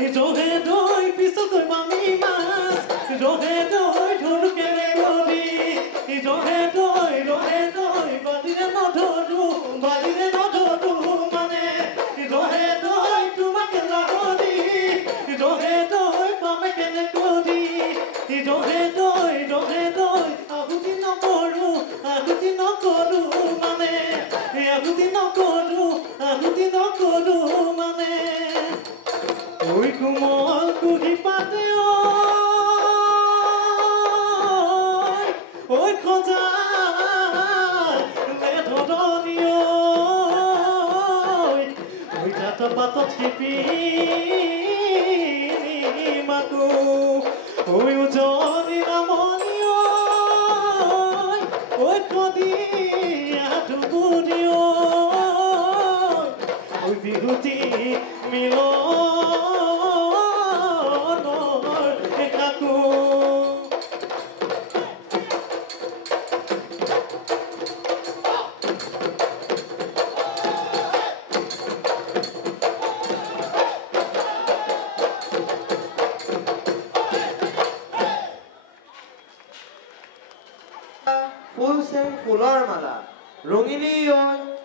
ৰহে দৈ পিছকৈ পানী মাছ ৰহে দৈ ধৰুকেৰে কৰি ৰহে দৈ বালিৰে নধৰো মানে ৰহে দৈ তোমাকে লাগি ৰহে দৈ পামে কেনে কৰি ৰহে দৈ আহুতি নকৰো মানে আহুতি নকৰো মানে ঐ কোমল কুহি পাতে ঐ খজা মেধনি ঐ তাত পাতত শিপি মাকো ঐ উজনি নামনি ঐ কদি আধুগুৰি ঐ বিহুতি মিলনৰ কাকো ফুল চেং ফুলৰ মালা ৰঙিলী ঐ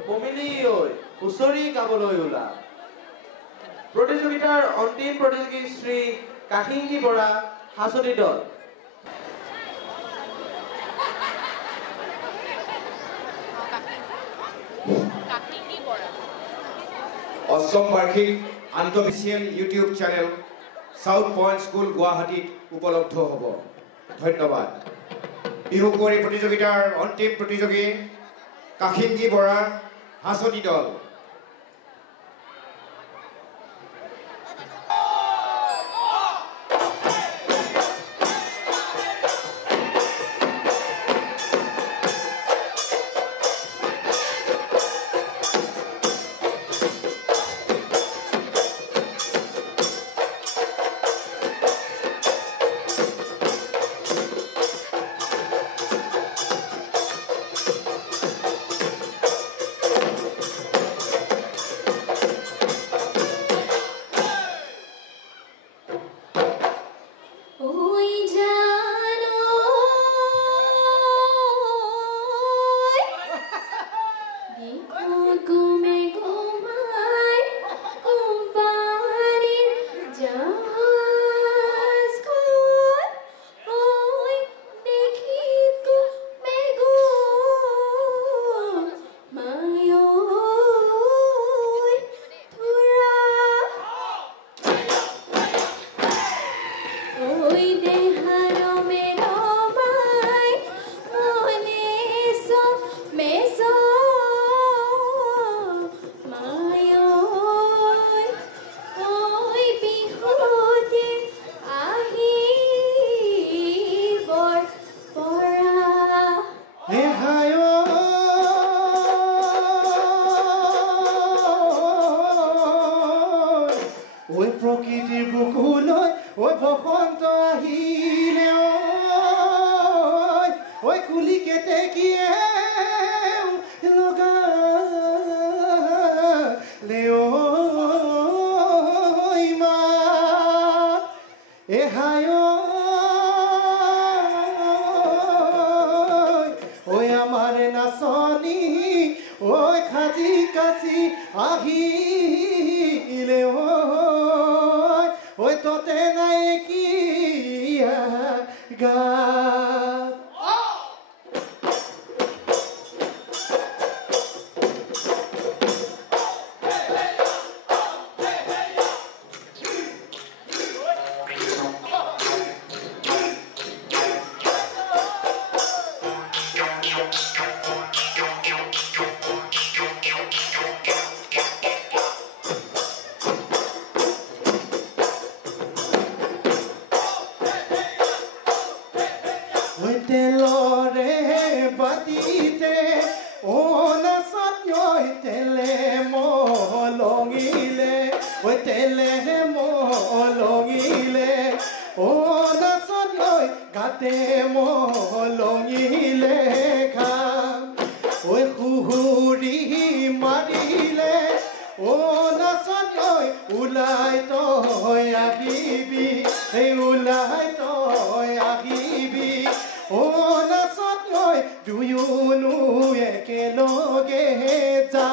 কমিলী ঐ হুঁচৰি গাবলৈ ওলা প্ৰতিযোগিতাৰ অন্তিম প্ৰতিযোগী শ্ৰী কাহিংগী বৰা হাঁচনি দল অষ্টম বাৰ্ষিক আন্তঃবিচিয়েল YouTube channel South Point school গুৱাহাটীত উপলব্ধ হ'ব ধন্যবাদ বিহু কুঁৱৰী প্ৰতিযোগিতাৰ অন্তিম প্ৰতিযোগী কাহিংগী বৰা হাঁচনি দল ওলাই তই এই ওলাই তই আহিবি ও নাচত গৈ দুয়োনো একেলগে যা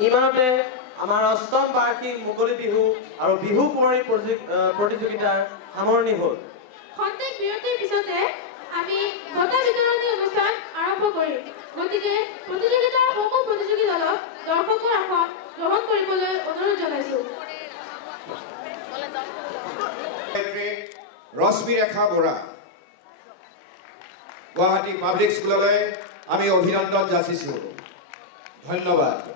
ইমানতে আমাৰ অষ্টম বাৰ্ষিক মুকলি বিহু আৰু বিহু কুঁৱৰী প্ৰতিযোগিতাৰ সামৰণি হ'ল খন্তেক বিৰতিৰ পিছতে আমি বঁটা বিতৰণী অনুষ্ঠান আৰম্ভ কৰিম গতিকে প্ৰতিযোগিতাৰ সকলো প্ৰতিযোগী দলক দৰ্শকৰ আসন গ্ৰহণ কৰিবলৈ অনুৰোধ জনাইছোঁ ৰশ্মি ৰেখা বৰা গুৱাহাটী পাব্লিক স্কুললৈ আমি অভিনন্দন যাচিছোঁ ধন্যবাদ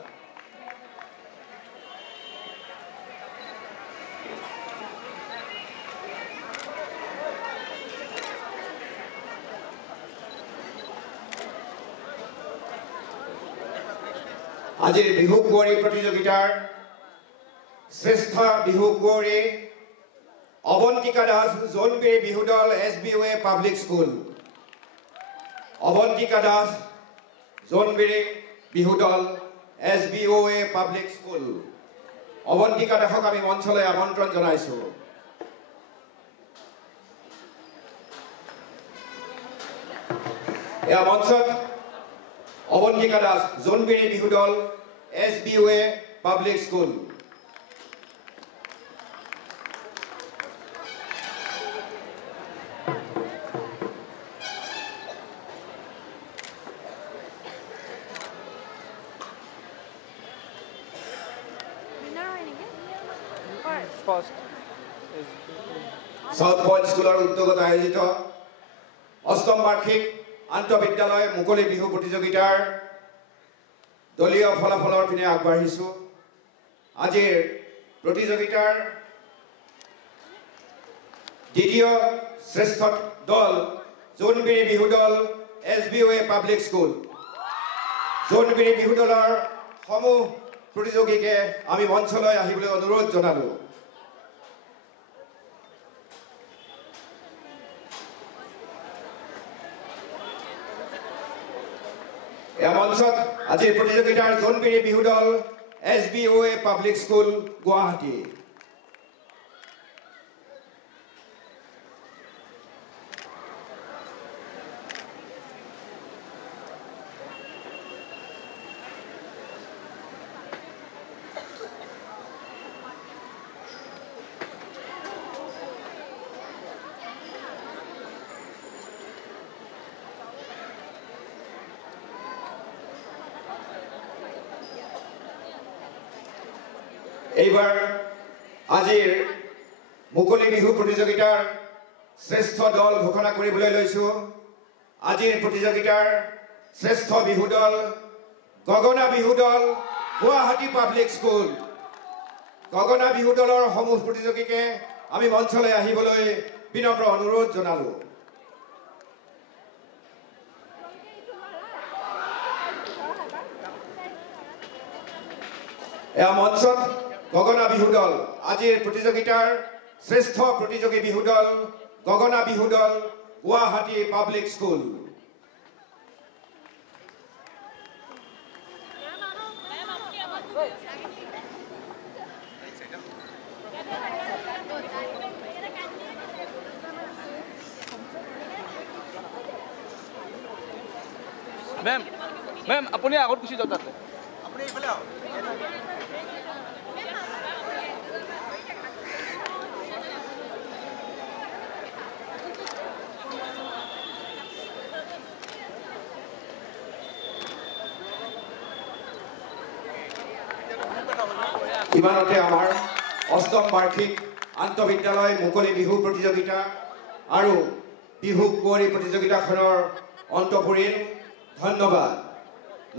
আজিৰ বিহু কুঁৱৰী প্ৰতিযোগিতাৰ শ্ৰেষ্ঠ বিহু কুঁৱৰী অৱন্তিকা দাস জোনবিৰি বিহু দল SBOA public school Avantika Das জোনবিৰি বিহু দল SBOA পাব্লিক স্কুল অৱন্তিকা দাসক আমি মঞ্চলৈ আমন্ত্ৰণ জনাইছোঁ এই মঞ্চত অৱন্তিকা দাস জোনবিৰি বিহু দল SBOA public school south point স্কুলৰ উদ্যোগত আয়োজিত অষ্টম বাৰ্ষিক আন্তঃবিদ্যালয় মুকলি বিহু প্ৰতিযোগিতাৰ দলীয় ফলাফলৰ পিনে আগবাঢ়িছোঁ। আজিৰ প্ৰতিযোগিতাৰ দ্বিতীয় শ্ৰেষ্ঠ দল জোনবিৰি বিহু দল SBOA পাব্লিক স্কুল। জোনবিৰি বিহু দলৰ সমূহ প্ৰতিযোগীকে আমি মঞ্চলৈ আহিবলৈ অনুৰোধ জনালোঁ। এই মঞ্চত আজিৰ প্ৰতিযোগিতাৰ জোনবিৰি বিহু দল SBOA পাব্লিক স্কুল গুৱাহাটী। এইবাৰ আজিৰ মুকলি বিহু প্ৰতিযোগিতাৰ শ্ৰেষ্ঠ দল ঘোষণা কৰিবলৈ লৈছোঁ। আজিৰ প্ৰতিযোগিতাৰ শ্ৰেষ্ঠ বিহু দল গগনা বিহু দল গুৱাহাটী পাব্লিক স্কুল। গগনা বিহু দলৰ সমূহ প্ৰতিযোগীকে আমি মঞ্চলৈ আহিবলৈ বিনম্ৰ অনুৰোধ জনালোঁ। এয়া মঞ্চত গগনা বিহু দল আজিৰ প্ৰতিযোগিতাৰ শ্ৰেষ্ঠ প্ৰতিযোগী বিহু দল গগনা বিহু দল গুৱাহাটী পাব্লিক স্কুল। মেম আপুনি আগত গুচি যাওক তাতে। আপুনি এইফালে আহক। ইমানতে আমাৰ অষ্টম বাৰ্ষিক আন্তঃবিদ্যালয় মুকলি বিহু প্ৰতিযোগিতা আৰু বিহু কুঁৱৰী প্ৰতিযোগিতাখনৰ অন্ত পৰিল। ধন্যবাদ।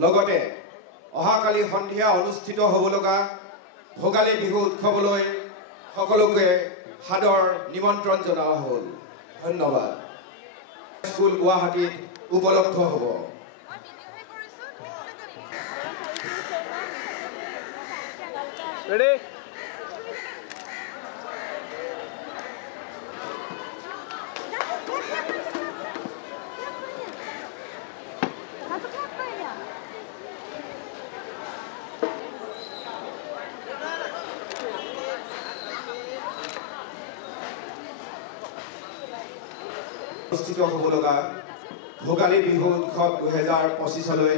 লগতে অহাকালি সন্ধিয়া অনুষ্ঠিত হ'ব লগা ভোগালী বিহু উৎসৱলৈ সকলোকে সাদৰ নিমন্ত্ৰণ জনোৱা হ'ল। ধন্যবাদ। স্কুল গুৱাহাটীত উপলব্ধ হ'ব। Ready? অনুষ্ঠিত হ'ব লগা ভোগালী বিহু উৎসৱ 2025লৈ